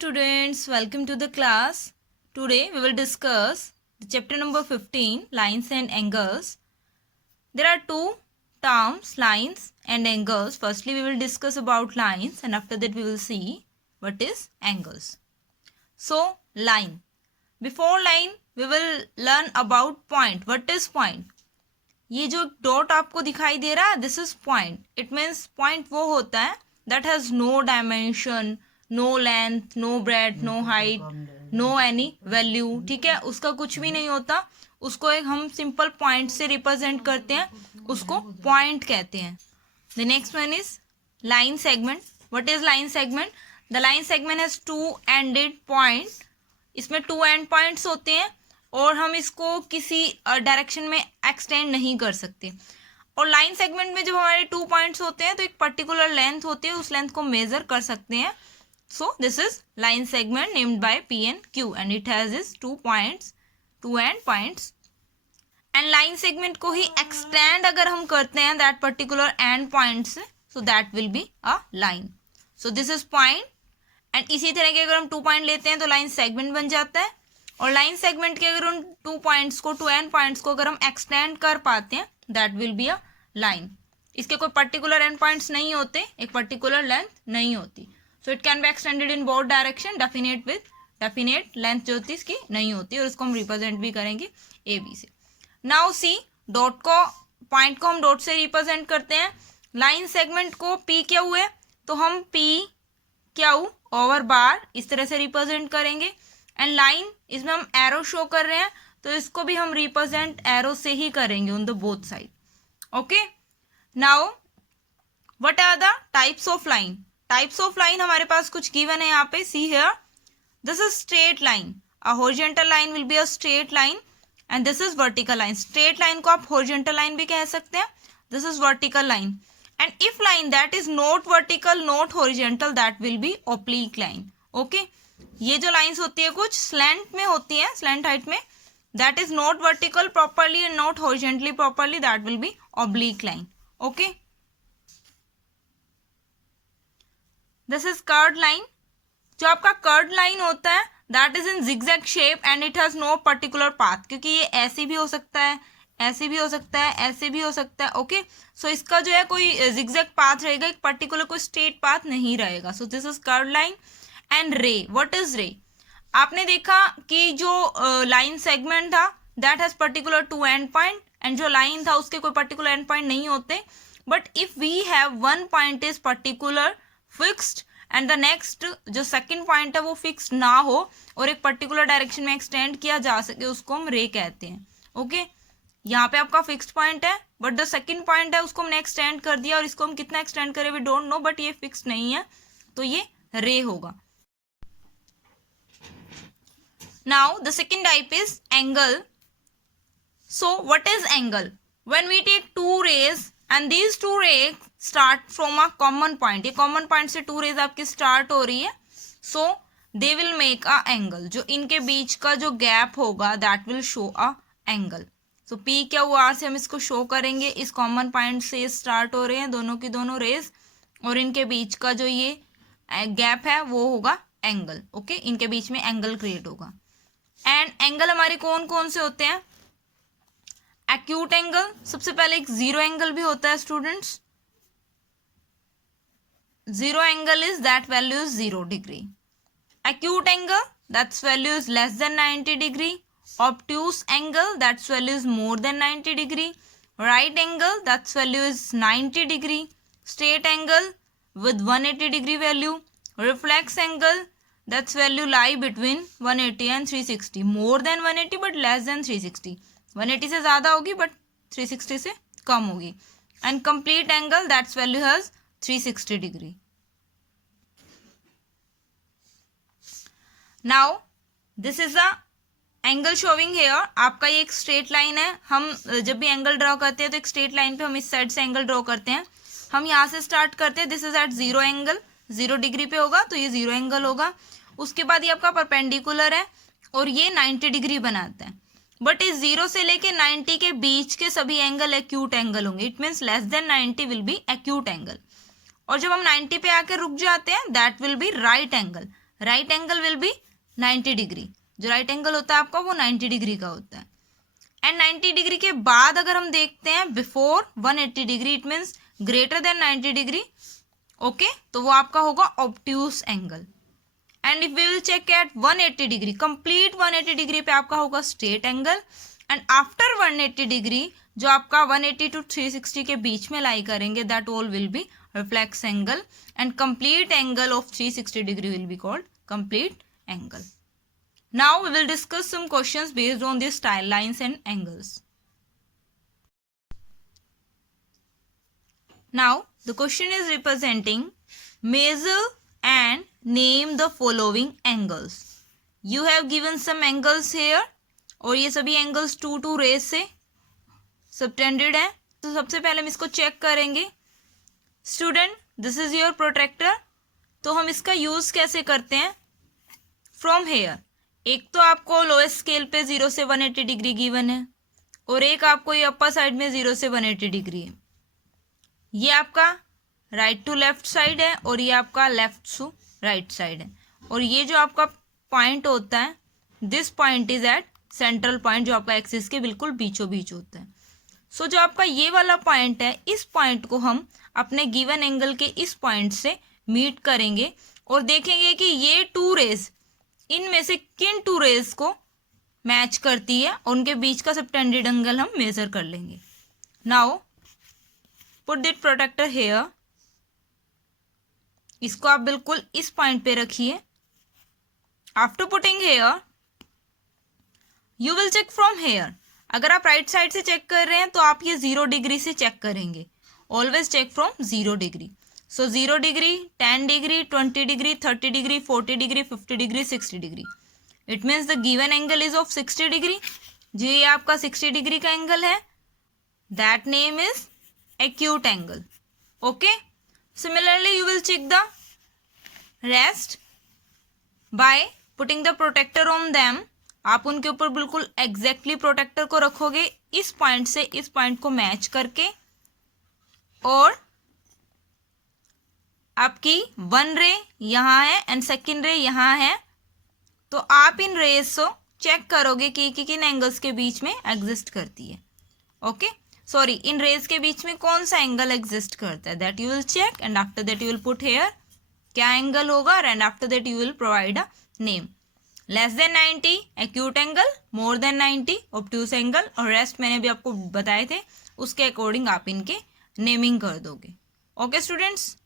students, welcome to the class. Today we will discuss the chapter number 15, lines and angles. There are two terms, lines and angles. Firstly we will discuss about lines and after that we will see what is angles. So line. Before line we will learn about point. What is point? ये जो dot आपको दिखाई दे रहा है, this is point. It means point वो होता है that has no dimension, no length, no breadth, no height, no any value. ठीक है, उसका कुछ भी नहीं होता. उसको एक हम सिंपल पॉइंट से रिप्रेजेंट करते हैं, उसको पॉइंट कहते हैं. The next one is line segment. What is line segment? The line segment has two ended point. इसमें टू एंड पॉइंट्स होते हैं और हम इसको किसी डायरेक्शन में एक्सटेंड नहीं कर सकते. और लाइन सेगमेंट में जब हमारे टू पॉइंट्स होते हैं तो एक पर्टिकुलर लेंथ होती है, उस लेंथ को मेजर कर सकते हैं. So this is line segment named by P and Q and it has is two points, two end points. And line segment को ही एक्सटेंड अगर हम करते हैं दैट पर्टिकुलर एंड पॉइंट से, so that will be a line. So this is point. And इसी तरह के अगर हम टू पॉइंट लेते हैं तो लाइन सेगमेंट बन जाता है. और लाइन सेगमेंट के अगर उन टू पॉइंट्स को, टू एंड पॉइंट्स को अगर हम एक्सटेंड कर पाते हैं that will be a line. इसके कोई पर्टिकुलर एंड पॉइंट्स नहीं होते, एक पर्टिकुलर लेंथ नहीं होती. So it can be extended in both direction, definite with definite length जो होती है इसकी नहीं होती और इसको हम रिप्रेजेंट भी करेंगे ए बी से. नाउ सी डॉट को, पॉइंट को हम डॉट से रिप्रेजेंट करते हैं. लाइन सेगमेंट को पी क्यू हुए तो हम पी क्यू ओवर बार इस तरह से रिप्रेजेंट करेंगे. एंड लाइन इसमें हम एरो शो कर रहे हैं तो इसको भी हम रिप्रेजेंट एरो से ही करेंगे on the both side. Okay, now what are the types of line? Types of line हमारे पास कुछ गिवन है यहाँ पे. See here, this is straight line. A horizontal line will be a straight line and this is vertical line. Straight line को आप horizontal line भी कह सकते हैं. This is vertical line. And if line that is not vertical, not horizontal, that will be oblique line. Okay, ये जो lines होती है कुछ स्लैंट में होती है, स्लैंट हाइट में, that is not vertical properly and not horizontally properly, that will be oblique line. Okay, this is curved line. जो आपका कर्व्ड लाइन होता है that is in zigzag shape and it has no particular path, क्योंकि ये ऐसे भी हो सकता है, ऐसे भी हो सकता है, ऐसे भी हो सकता है. ओके, सो इसका जो है कोई जिगजैग पाथ रहेगा, एक पर्टिकुलर कोई स्ट्रेट पाथ नहीं रहेगा. So this is curved line. And ray, what is ray? आपने देखा कि जो लाइन सेगमेंट था that has particular two end point and जो लाइन था उसके कोई पर्टिकुलर एंड पॉइंट नहीं होते. But if we have one point is particular fixed and the next जो सेकंड पॉइंट है वो फिक्स्ड ना हो और एक पर्टिकुलर डायरेक्शन में एक्सटेंड किया जा सके, उसको हम रे कहते हैं. ओके, यहाँ पे आपका फिक्स्ड पॉइंट है बट द सेकंड पॉइंट है उसको हमने एक्सटेंड कर दिया और इसको हम कितना एक्सटेंड करें वी डोंट नो, बट ये फिक्स्ड नहीं है तो ये रे होगा. Now the second type is angle. So what is angle? When we take two rays and these two rays start from a common point. ये common point से two rays आपकी start हो रही है. So they will make a angle. जो इनके बीच का जो gap होगा that will show a angle. So P क्या हुआ, R से हम इसको show करेंगे. इस common point से start हो रहे हैं दोनों की दोनों rays और इनके बीच का जो ये gap है वो होगा angle. ओके, इनके बीच में angle create होगा. एंड एंगल हमारे कौन कौन से होते हैं? एक्यूट एंगल, सबसे पहले एक जीरो एंगल भी होता है students. Zero angle is that value is 0 degree. Acute angle that's value is less than 90 degree. Obtuse angle that's value is more than 90 degree. Right angle that's value is 90 degree. Straight angle with 180 degree value. Reflex angle that's value lie between 180 and 360, more than 180 but less than 360. 180 से ज़्यादा होगी but 360 से कम होगी. and complete angle that's value has 360 degree. now this is a angle showing here. आपका ये एक straight line है. हम जब भी एंगल ड्रॉ करते हैं तो एक स्ट्रेट लाइन पे हम इस साइड से एंगल ड्रॉ करते हैं. हम यहाँ से स्टार्ट करते हैं. This is at 0 angle, 0 degree पे होगा तो ये 0 एंगल होगा. उसके बाद ये आपका परपेंडिकुलर है और ये 90 डिग्री बनाता है. बट इस 0 से लेके 90 के बीच के सभी एंगल एक्यूट एंगल होंगे. It means less than 90 will be acute angle. और जब हम 90 पे आके रुक जाते हैं that will B right angle. Right angle will be 90 degree. जो राइट एंगल होता है आपका वो 90 डिग्री का होता है। एंड 90 डिग्री के बाद अगर हम देखते हैं before 180 degree, it means greater than 90 degree, okay, तो वो आपका होगा obtuse angle. And if we will check at 180 degree, complete 180 degree पे आपका होगा straight angle. And after 180 degree जो आपका 180 टू 360 के बीच में लाई करेंगे, that all will be reflex angle. And complete angle of 360 degree will be called complete angle. Now we will discuss some questions based on these style lines and angles. Now the question is representing measure and name the following angles. You have given some angles here और ये सभी angles 2 rays से subtended है। तो सबसे पहले हम इसको चेक करेंगे। Student, this is your protractor। तो हम इसका यूज कैसे करते हैं? From here, एक तो आपको लोएस्ट स्केल पे 0 से 180 डिग्री गिवन है और एक आपको ये अपर साइड में 0 से 180 डिग्री है। ये आपका राइट टू लेफ्ट साइड है और ये आपका लेफ्ट टू राइट साइड है। और ये जो आपका पॉइंट होता है, this point is at central point, जो आपका एक्सिस के बिल्कुल बीचों बीच होता है। सो जो आपका ये वाला पॉइंट है, इस पॉइंट को हम अपने गिवन एंगल के इस पॉइंट से मीट करेंगे और देखेंगे कि ये 2 रेज इनमें से किन 2 रेज को मैच करती है और उनके बीच का सबटेंडेड एंगल हम मेजर कर लेंगे। Now put that protector here. इसको आप बिल्कुल इस पॉइंट पे रखिए। After putting here you will check from here. अगर आप राइट साइड से चेक कर रहे हैं तो आप ये 0 डिग्री से चेक करेंगे। Always check from 0 degree. So 0 degree, 10 degree, 20 degree, 30 degree, 40 degree, 50 degree, 60 degree. It means the given angle is of 60 degree. जो ये आपका 60 डिग्री का एंगल है, that name is acute angle. Okay, similarly you will check the rest by putting the protector on them. आप उनके ऊपर बिल्कुल exactly protector को रखोगे इस पॉइंट से इस पॉइंट को मैच करके, और आपकी 1 रे यहाँ है एंड सेकेंड रे यहाँ है। तो आप इन रेज को चेक करोगे कि किन एंगल्स के बीच में एग्जिस्ट करती है। ओके, सॉरी, इन रेज के बीच में कौन सा एंगल एग्जिस्ट करता है, that you will check. And after that you will put here क्या एंगल होगा, and after that you will provide a name. Less than 90 acute angle, more than 90 obtuse angle, और rest मैंने भी आपको बताए थे, उसके अकॉर्डिंग आप इनके नेमिंग कर दोगे। Okay students.